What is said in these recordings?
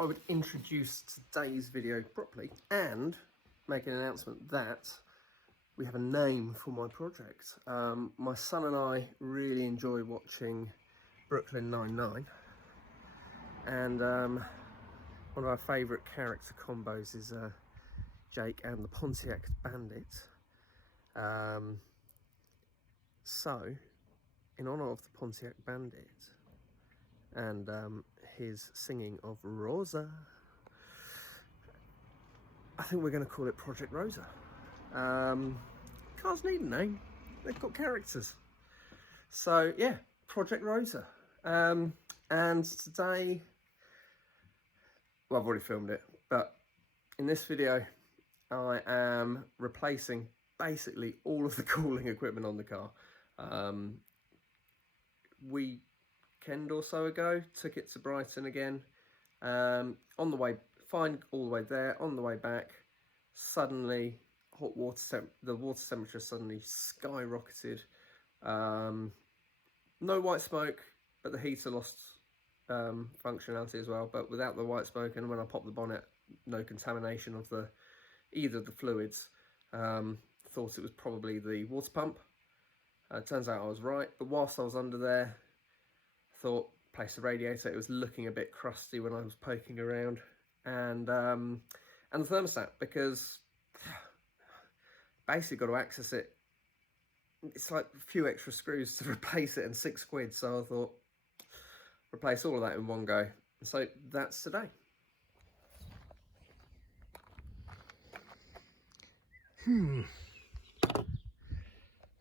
I would introduce today's video properly and make an announcement that we have a name for my project. My son and I really enjoy watching Brooklyn Nine-Nine, and one of our favourite character combos is Jake and the Pontiac Bandit. So, in honour of the Pontiac Bandit and his singing of Rosa, I think we're going to call it Project Rosa. Cars need a name, they've got characters. So yeah, Project Rosa. And today, well, I've already filmed it, but in this video I am replacing basically all of the cooling equipment on the car. Weekend or so ago, took it to Brighton again. On the way, fine all the way there. On the way back, suddenly the water temperature suddenly skyrocketed. No white smoke, but the heater lost functionality as well. But without the white smoke, and when I popped the bonnet, no contamination of either of the fluids. Thought it was probably the water pump. Turns out I was right, but whilst I was under there, I thought, place the radiator. It was looking a bit crusty when I was poking around, and the thermostat, because basically got to access it. It's like a few extra screws to replace it and £6. So I thought, replace all of that in one go. So that's today.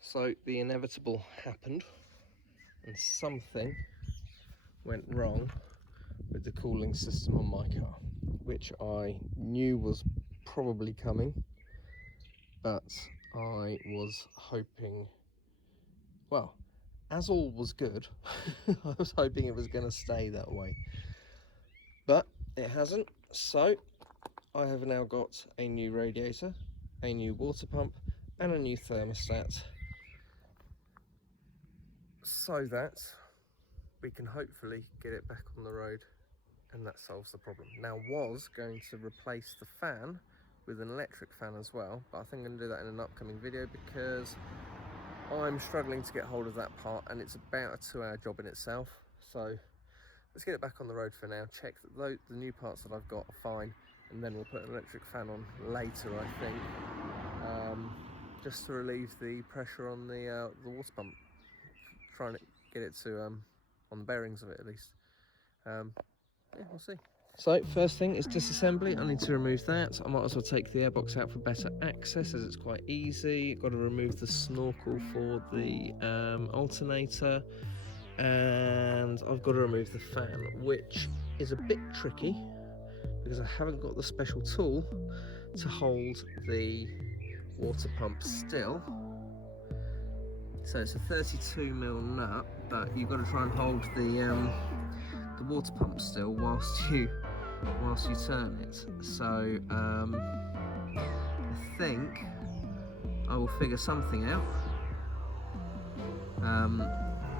So the inevitable happened, and something went wrong with the cooling system on my car, which I knew was probably coming, but I was hoping, well, as all was good, I was hoping it was going to stay that way, but it hasn't. So I have now got a new radiator, a new water pump, and a new thermostat, so that we can hopefully get it back on the road, and that solves the problem. Now, was going to replace the fan with an electric fan as well, but I think I'm going to do that in an upcoming video because I'm struggling to get hold of that part, and it's about a 2-hour job in itself. So let's get it back on the road for now, check that the new parts that I've got are fine, and then we'll put an electric fan on later, I think, just to relieve the pressure on the water pump, trying to get it to on the bearings of it at least. Yeah, we'll see. So first thing is disassembly. I need to remove that. I might as well take the airbox out for better access, as it's quite easy. Got to remove the snorkel for the alternator, and I've got to remove the fan, which is a bit tricky because I haven't got the special tool to hold the water pump still. So it's a 32mm nut, but you've got to try and hold the water pump still whilst you turn it. So I think I will figure something out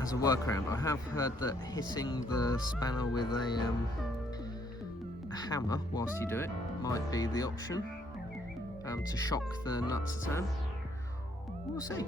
as a workaround. I have heard that hitting the spanner with a hammer whilst you do it might be the option to shock the nut to turn. We'll see.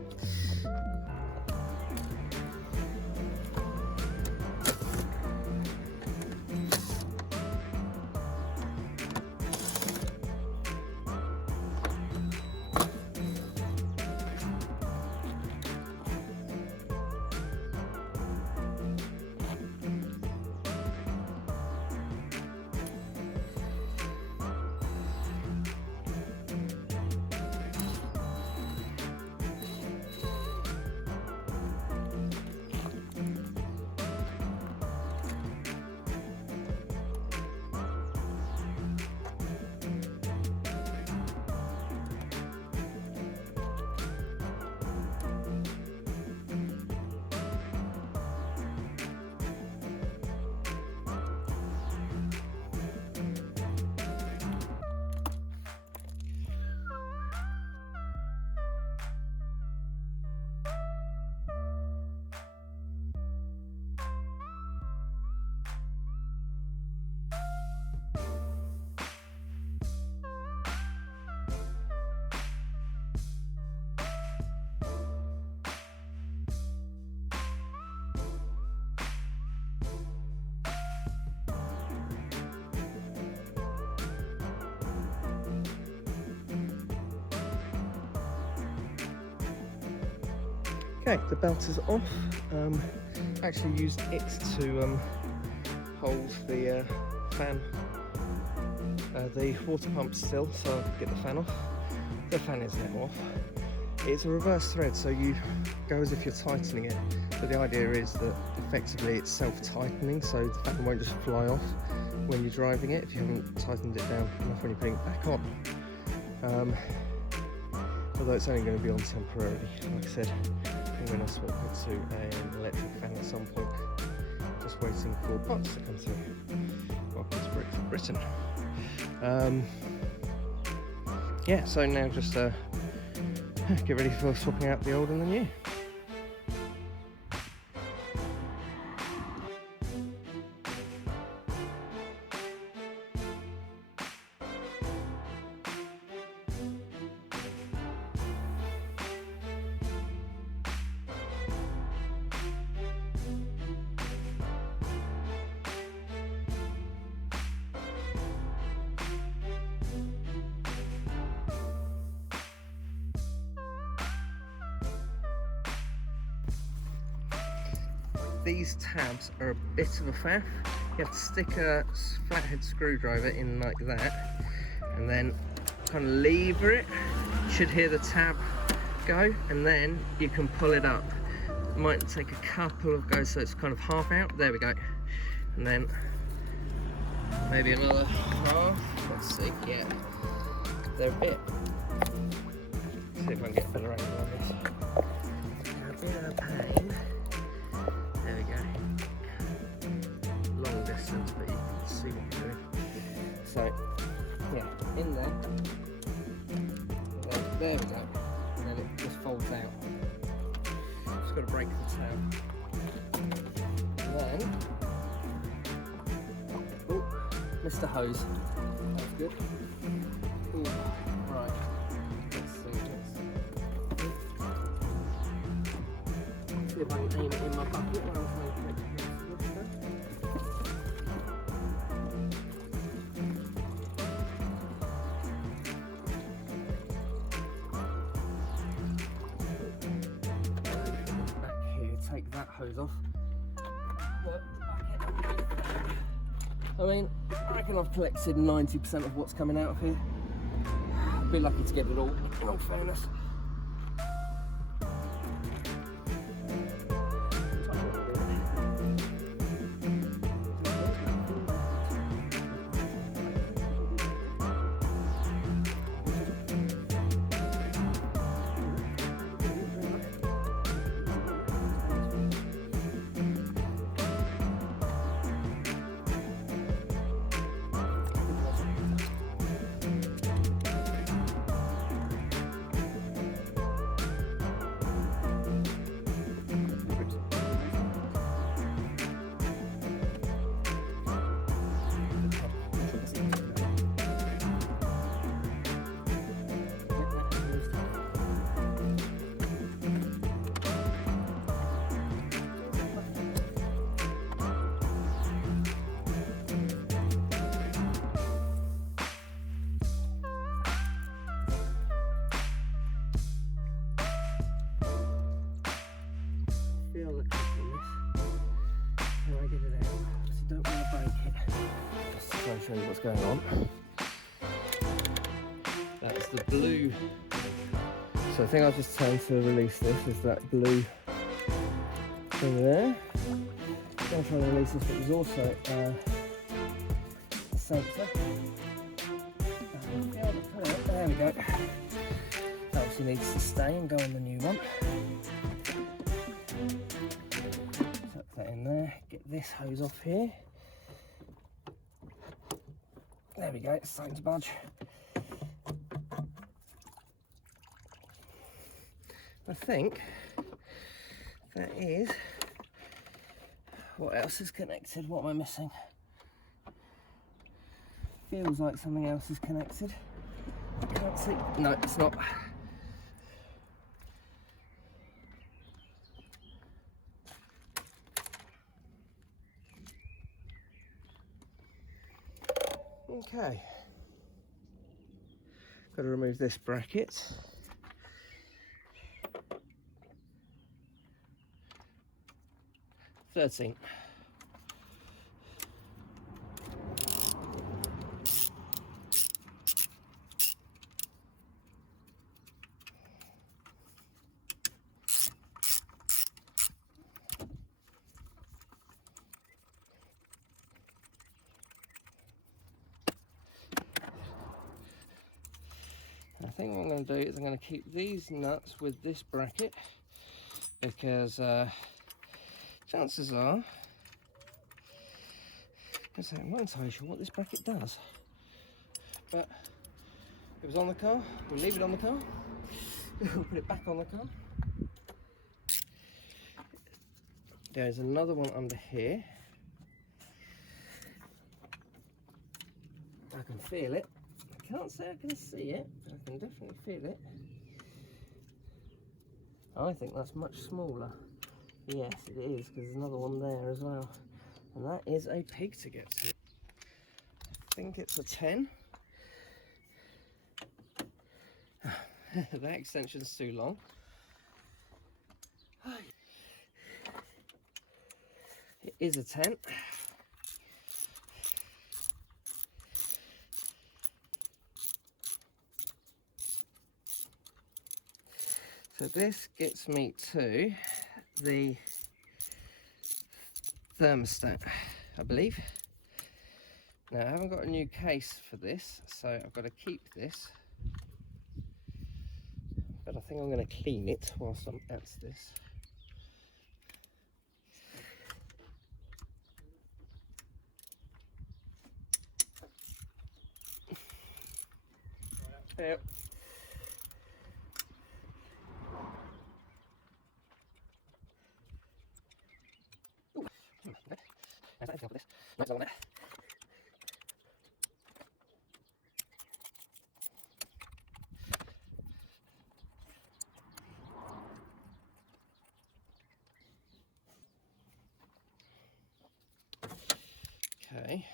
Okay, the belt is off. Actually used it to hold the fan, the water pump still, so I could get the fan off. The fan is now off. It's a reverse thread, so you go as if you're tightening it, but the idea is that effectively it's self-tightening, so the fan won't just fly off when you're driving it if you haven't tightened it down enough when you're putting it back on. Although it's only going to be on temporarily. Like I said, I'm going to swap it to an electric fan at some point. Just waiting for parts to come through. Welcome to Britain. Yeah, so now just get ready for swapping out the old and the new. These tabs are a bit of a faff. You have to stick a flathead screwdriver in like that and then kind of lever it. You should hear the tab go and then you can pull it up. It might take a couple of goes so it's kind of half out. There we go. And then maybe another half. Let's see, yeah. They're a bit. Let's see if I can get a better angle on this. They're a bit of a pain. There we go. Long distance, but you can see what I'm doing. So, yeah, in there. There we go. And then it just folds out. Just got to break the tab. And then, oh, missed the hose. That's good. Ooh, right. Let's see. See if I can aim it in my bucket while I'm trying to make this stuff. Back here, take that hose off. I mean, I reckon I've collected 90% of what's coming out of here. I'd be lucky to get it all, in all fairness. Feel the clip on this. How I get it out? Just don't want to break it. Just to try and show you what's going on. That's the blue. So I think I've just turned to release this. Is that blue thing there? I'm trying to release this, but there's also a sensor. There we go. That obviously needs to stay and go on the new one. In there, get this hose off here. There we go, it's starting to budge. I think that is. What else is connected? What am I missing? Feels like something else is connected. I can't see. No, it's not. Okay, got to remove this bracket. 13. I think what I'm going to do is I'm going to keep these nuts with this bracket, because chances are, I'm not entirely sure what this bracket does, but it was on the car, we'll leave it on the car, we'll put it back on the car. There's another one under here. I can feel it. I can't say I can see it, but I can definitely feel it. I think that's much smaller. Yes, it is, because there's another one there as well. And that is a pig to get to. I think it's a 10. That extension's too long. It is a 10. So this gets me to the thermostat, I believe. Now I haven't got a new case for this, so I've got to keep this. But I think I'm going to clean it whilst I'm at this. Yep. Okay.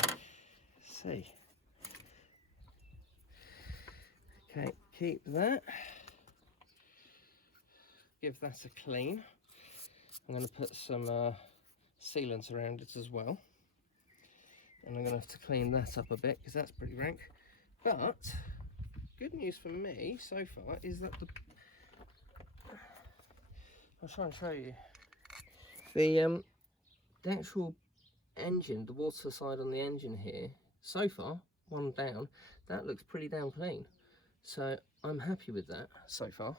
Let's see. Okay, keep that. Give that a clean. I'm going to put some sealant around it as well. And I'm going to have to clean that up a bit because that's pretty rank. But good news for me so far is that I'll try and show you. The actual engine, the water side on the engine here, so far, one down, that looks pretty damn clean. So I'm happy with that so far.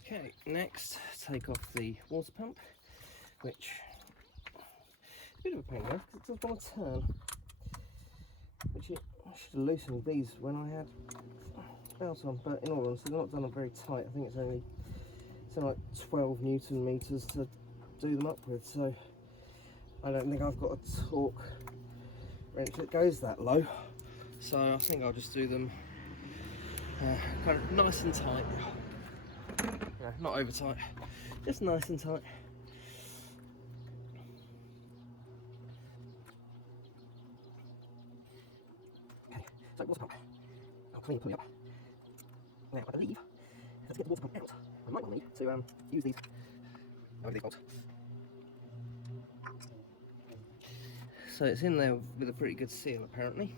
Okay, next, take off the water pump, which is a bit of a pain in the ass because it does want to turn. Which I should have loosened these when I had belt on, but in all honesty, they're not done up very tight. I think it's only something like 12 Newton meters to do them up with, so I don't think I've got a torque wrench that goes that low. So I think I'll just do them kind of nice and tight. Yeah, not over tight, just nice and tight. Okay, so water pump. I'll clean pulley up. Now I believe, let's get the water pump out. I might not need to use these. Over these bolts. So it's in there with a pretty good seal apparently.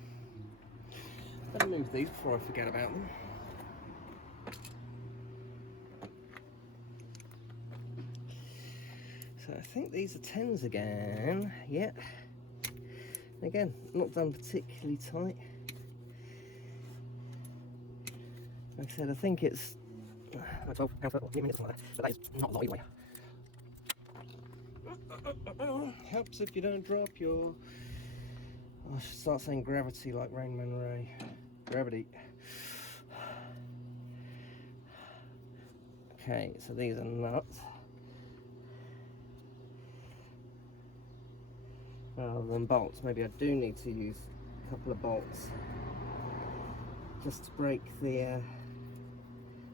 Better move these before I forget about them. So I think these are 10s again. Yeah. Again, not done particularly tight. Like I said, I think it's £12 for 8 minutes, but that is not a lot either way. Helps if you don't drop your... I should start saying gravity like Rain Man Ray. Gravity. Okay, so these are nuts. Rather than bolts, maybe I do need to use a couple of bolts just to break the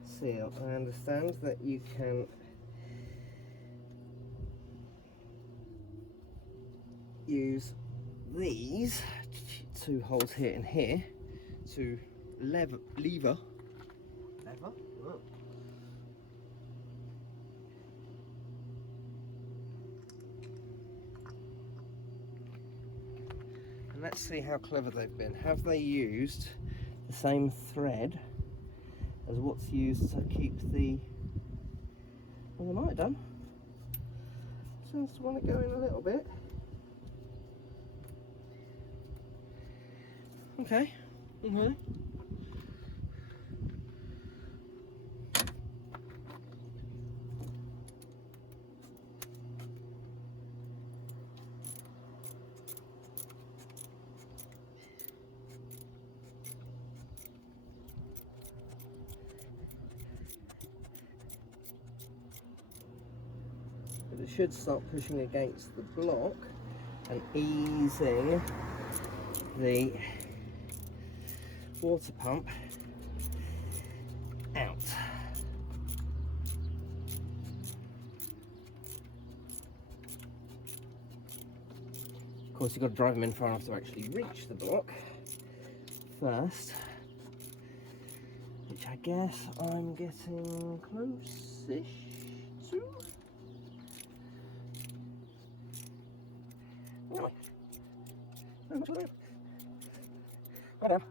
seal. I understand that you can use these two holes here and here to lever. Oh, let's see how clever they've been. Have they used the same thread as what's used to keep the... Well, they might have done. Seems to want to go in a little bit. Okay. Okay. But it should start pushing against the block and easing the water pump out. Of course, you've got to drive them in far enough to actually reach the block first, which I guess I'm getting close-ish to. No, much longer. Right down.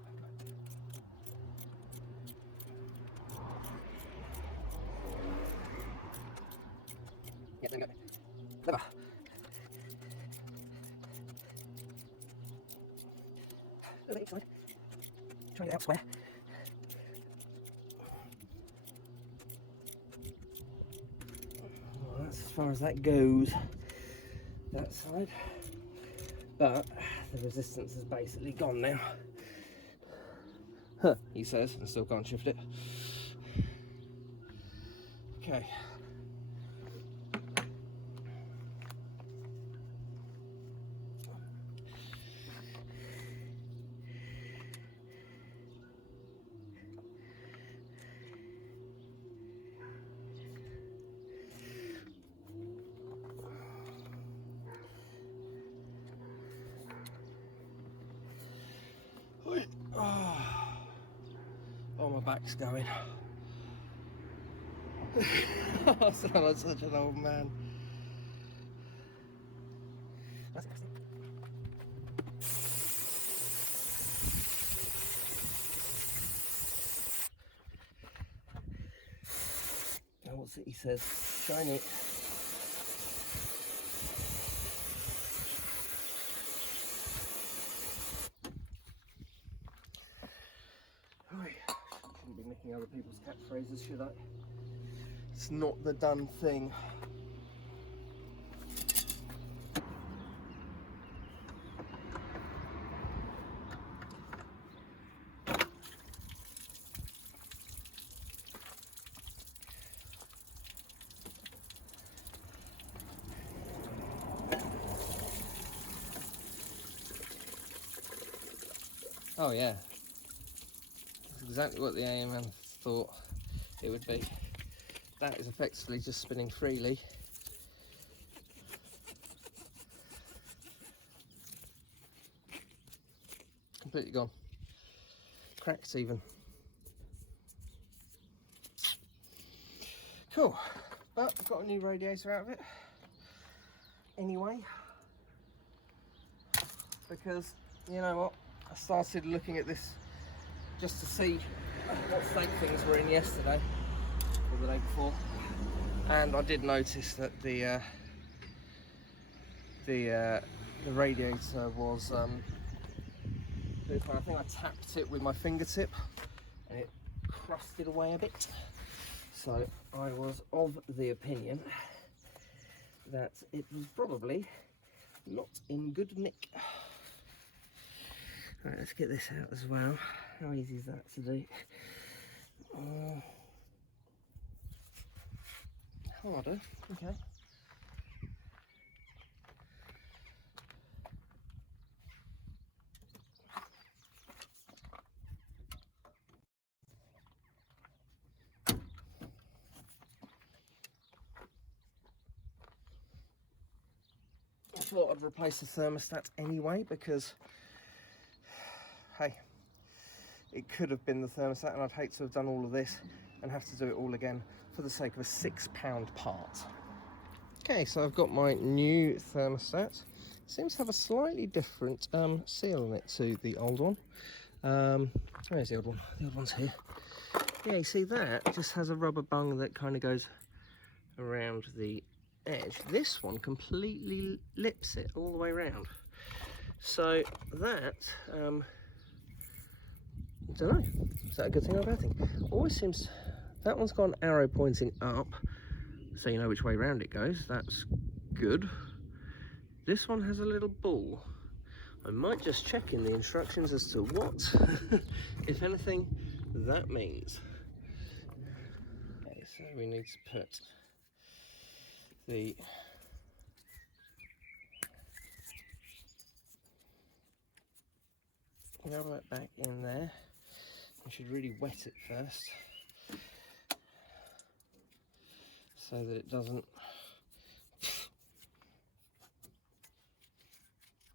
Yeah, there we go. Lever. A little bit inside. Trying to get out square. Well, that's as far as that goes. That side. But the resistance is basically gone now. Huh, he says, and still can't shift it. Okay. Oh, my back's going. I sound like such an old man. Now what's it he says? Shiny. Shouldn't be nicking other people's catchphrases, should I? It's not the done thing. Oh yeah, that's exactly what the AMM thought it would be. That is effectively just spinning freely. Completely gone. Cracked even. Cool. But I've got a new radiator out of it. Anyway. Because, you know what? I started looking at this just to see what state things were in yesterday or the day before, and I did notice that the radiator was I think I tapped it with my fingertip and it crusted away a bit, so I was of the opinion that it was probably not in good nick. Right, let's get this out as well. How easy is that to do? Harder, okay. I thought I'd replace the thermostat anyway because, hey, it could have been the thermostat and I'd hate to have done all of this and have to do it all again for the sake of a £6 part. Okay, so I've got my new thermostat. Seems to have a slightly different seal on it to the old one. Where's the old one? The old one's here. Yeah, you see that just has a rubber bung that kind of goes around the edge. This one completely lips it all the way around. So that, I don't know, is that a good thing or a bad thing? Always seems, that one's got an arrow pointing up, so you know which way round it goes. That's good. This one has a little ball. I might just check in the instructions as to what, if anything, that means. Okay, so we need to put the rubber back in there. I should really wet it first so that it doesn't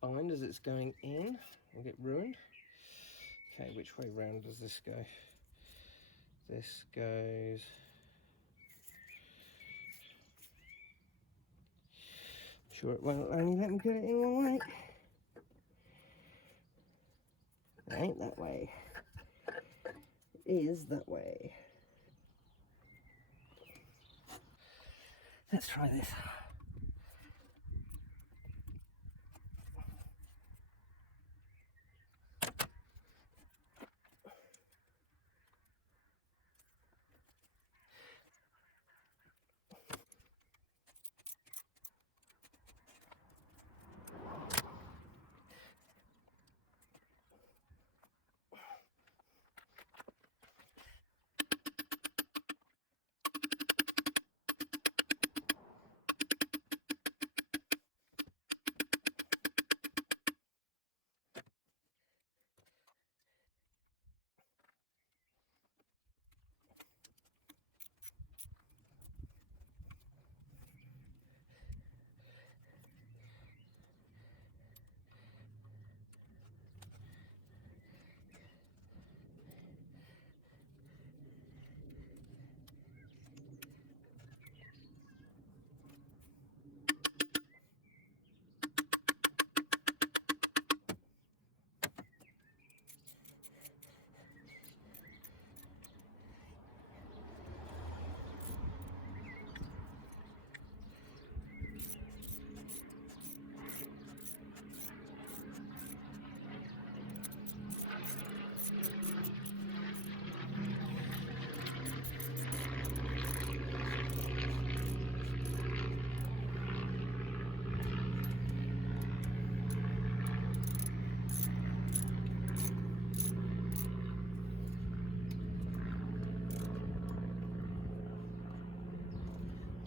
bind as it's going in and get ruined. Okay, which way round does this go? This goes... Sure it won't only let me get it in one way. It ain't that way. It is that way. Let's try this.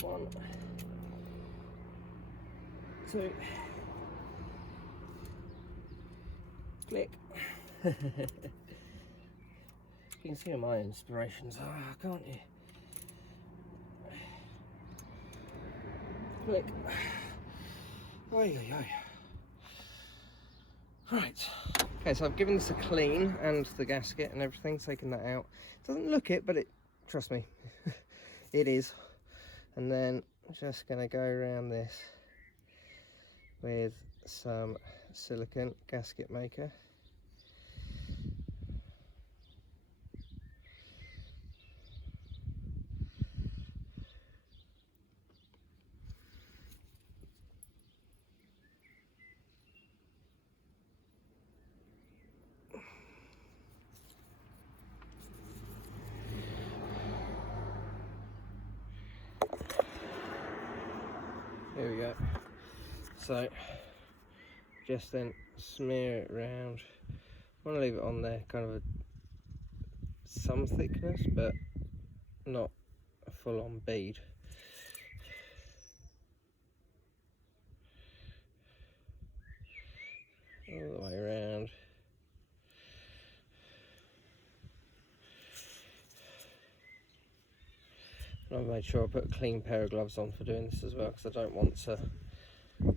One, two, click. You can see where my inspirations are, can't you? Click. Oi, oi, oi. Right. Okay, so I've given this a clean and the gasket and everything, taken that out. Doesn't look it, but it, trust me, it is. And then I'm just going to go around this with some silicone gasket maker. There we go. So just then smear it around. I want to leave it on there, kind of some thickness, but not a full-on bead. All the way around. And I've made sure I put a clean pair of gloves on for doing this as well, because I don't want to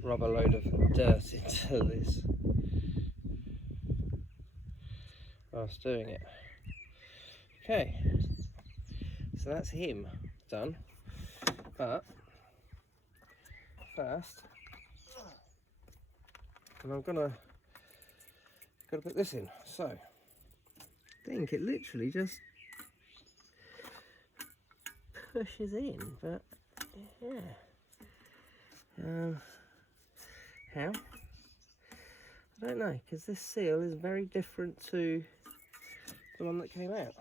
rub a load of dirt into this whilst doing it. Okay, so that's him done, but first and I'm gotta put this in. So I think it literally just pushes in, but yeah. How? I don't know, because this seal is very different to the one that came out.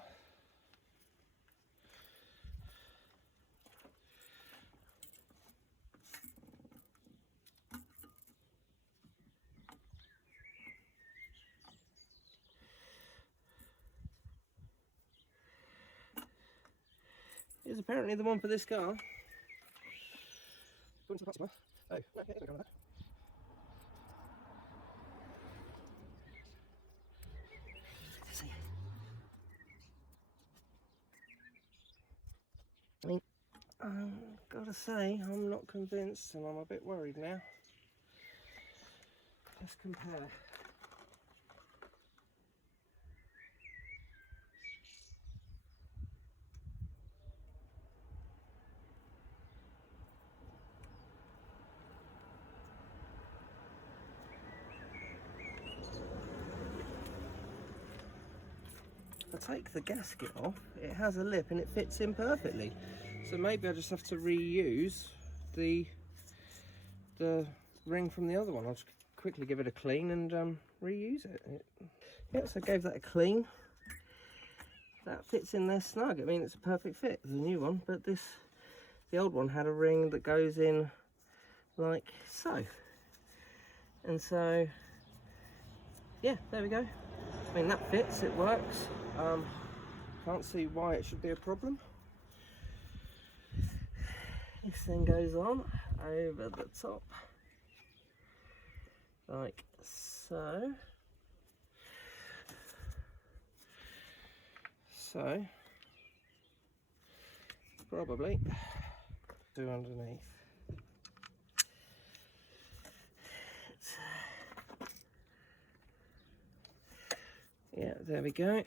It's apparently the one for this car. Going to the customer. Oh, no, okay, don't go with that. See. I mean, I've got to say, I'm not convinced, and I'm a bit worried now. Let's compare. If I take the gasket off, it has a lip and it fits in perfectly. So maybe I just have to reuse the ring from the other one. I'll just quickly give it a clean and reuse it. Yeah, so I gave that a clean. That fits in there snug. I mean, it's a perfect fit, the new one, but the old one had a ring that goes in like so. And so, yeah, there we go. I mean, that fits, it works. Can't see why it should be a problem. This thing goes on over the top, like so. So, probably do underneath. Yeah, there we go.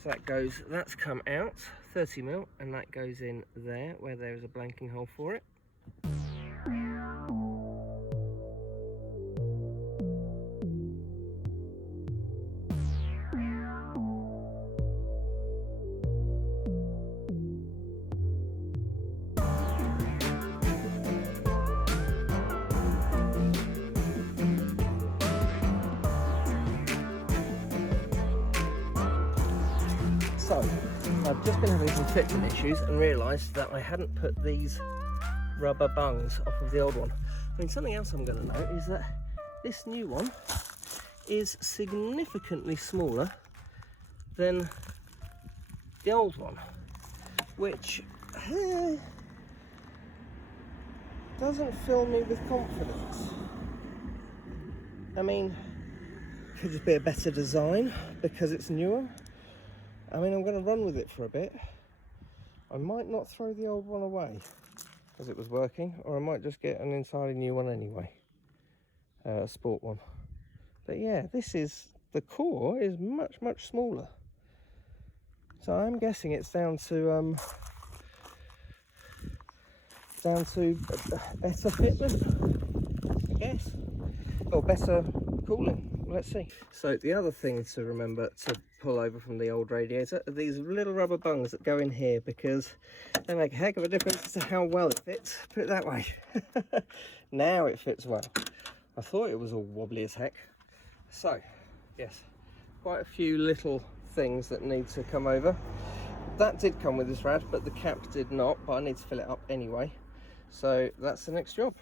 So that goes, that's come out 30mm, and that goes in there where there is a blanking hole for it. So, I've just been having some fitting issues and realised that I hadn't put these rubber bungs off of the old one. I mean, something else I'm going to note is that this new one is significantly smaller than the old one, which doesn't fill me with confidence. I mean, could just be a better design because it's newer. I mean, I'm going to run with it for a bit. I might not throw the old one away because it was working, or I might just get an entirely new one anyway, a sport one. But yeah, the core is much smaller. So I'm guessing it's down to better fitment, I guess, or better cooling. let's see. So the other thing to remember to pull over from the old radiator are these little rubber bungs that go in here, because they make a heck of a difference as to how well it fits, put it that way. Now it fits well. I thought it was all wobbly as heck. So yes, quite a few little things that need to come over. That did come with this rad, but the cap did not, but I need to fill it up anyway. So that's the next job.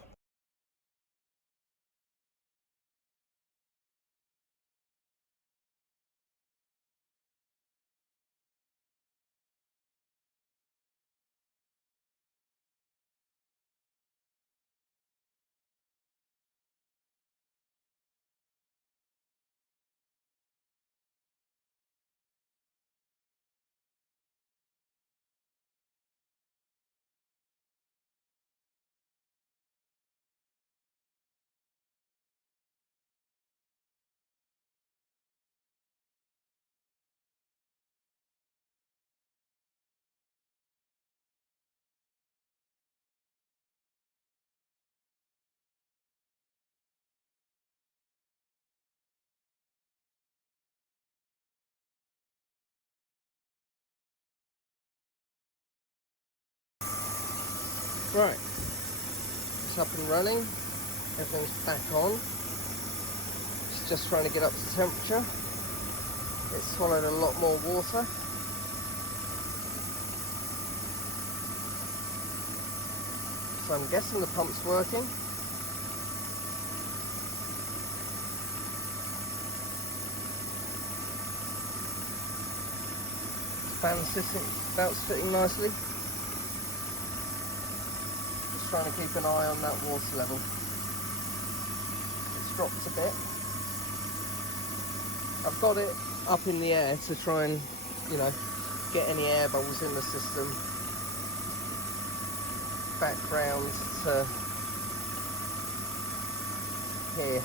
Right, it's up and running, everything's back on. It's just trying to get up to temperature. It swallowed a lot more water. So I'm guessing the pump's working. The fan's about sitting nicely. Just trying to keep an eye on that water level. It's dropped a bit. I've got it up in the air to try and, you know, get any air bubbles in the system back round to here.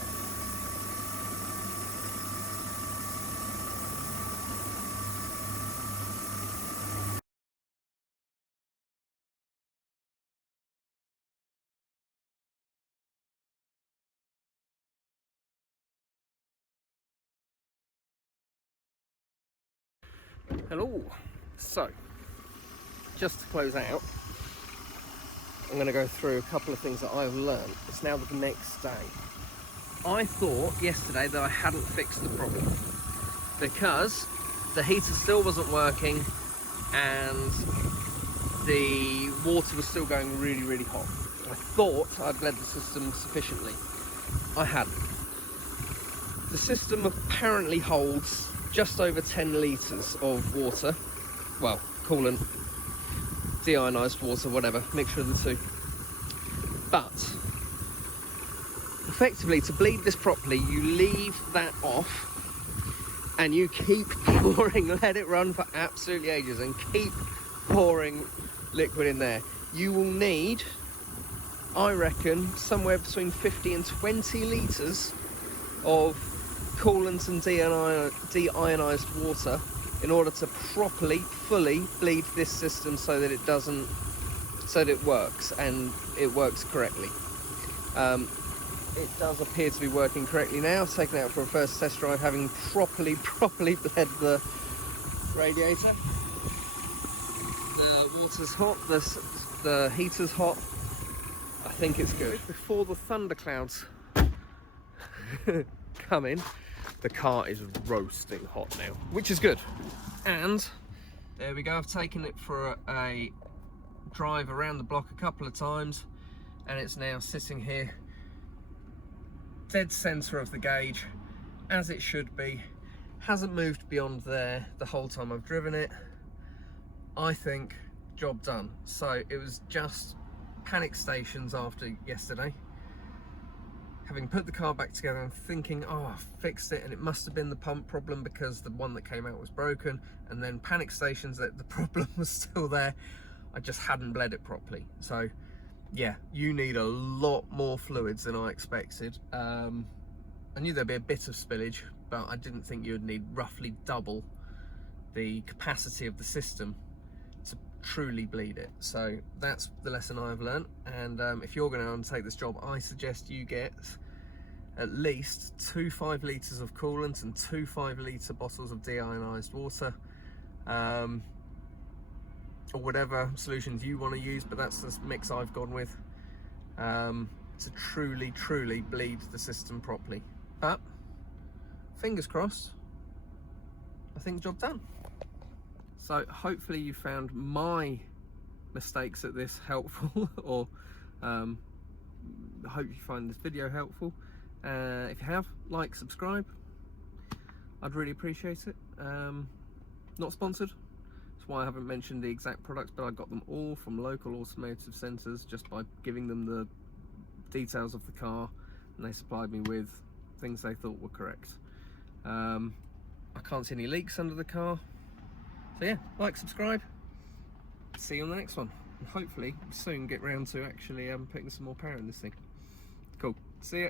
Hello. So, just to close out, I'm going to go through a couple of things that I've learned. It's now the next day. I thought yesterday that I hadn't fixed the problem because the heater still wasn't working and the water was still going really, really hot. I thought I'd bled the system sufficiently. I hadn't. The system apparently holds just over 10 litres of water, well, coolant, deionised water, whatever, mixture of the two. But effectively, to bleed this properly, you leave that off and you keep pouring, let it run for absolutely ages and keep pouring liquid in there. You will need, I reckon, somewhere between 50 and 20 litres of coolant and deionised water in order to properly, fully bleed this system so that it doesn't, so that it works and it works correctly. It does appear to be working correctly now. I've taken it out for a first test drive, having properly bled the radiator. The water's hot, the heater's hot. I think it's good. Before the thunderclouds come in, the car is roasting hot now, which is good. And there we go, I've taken it for a drive around the block a couple of times and it's now sitting here dead center of the gauge, as it should be. Hasn't moved beyond there the whole time I've driven it. I think job done. So it was just panic stations after yesterday, having put the car back together and thinking, oh, I fixed it and it must have been the pump problem because the one that came out was broken, and then panic stations that the problem was still there. I just hadn't bled it properly. So yeah, you need a lot more fluids than I expected. I knew there'd be a bit of spillage, but I didn't think you'd need roughly double the capacity of the system to truly bleed it. So that's the lesson I've learned. And if you're going to undertake this job, I suggest you get at least 2 5 litres of coolant and 2 5-litre bottles of deionized water, or whatever solutions you want to use, but that's the mix I've gone with, to truly bleed the system properly. But fingers crossed, I think job done. So hopefully you found my mistakes at this helpful, or I hope you find this video helpful. If you have, like, subscribe, I'd really appreciate it. Not sponsored, that's why I haven't mentioned the exact products, but I got them all from local automotive centres just by giving them the details of the car, and they supplied me with things they thought were correct. I can't see any leaks under the car, so yeah, like, subscribe, see you on the next one, and hopefully soon get round to actually putting some more power in this thing. Cool, see ya.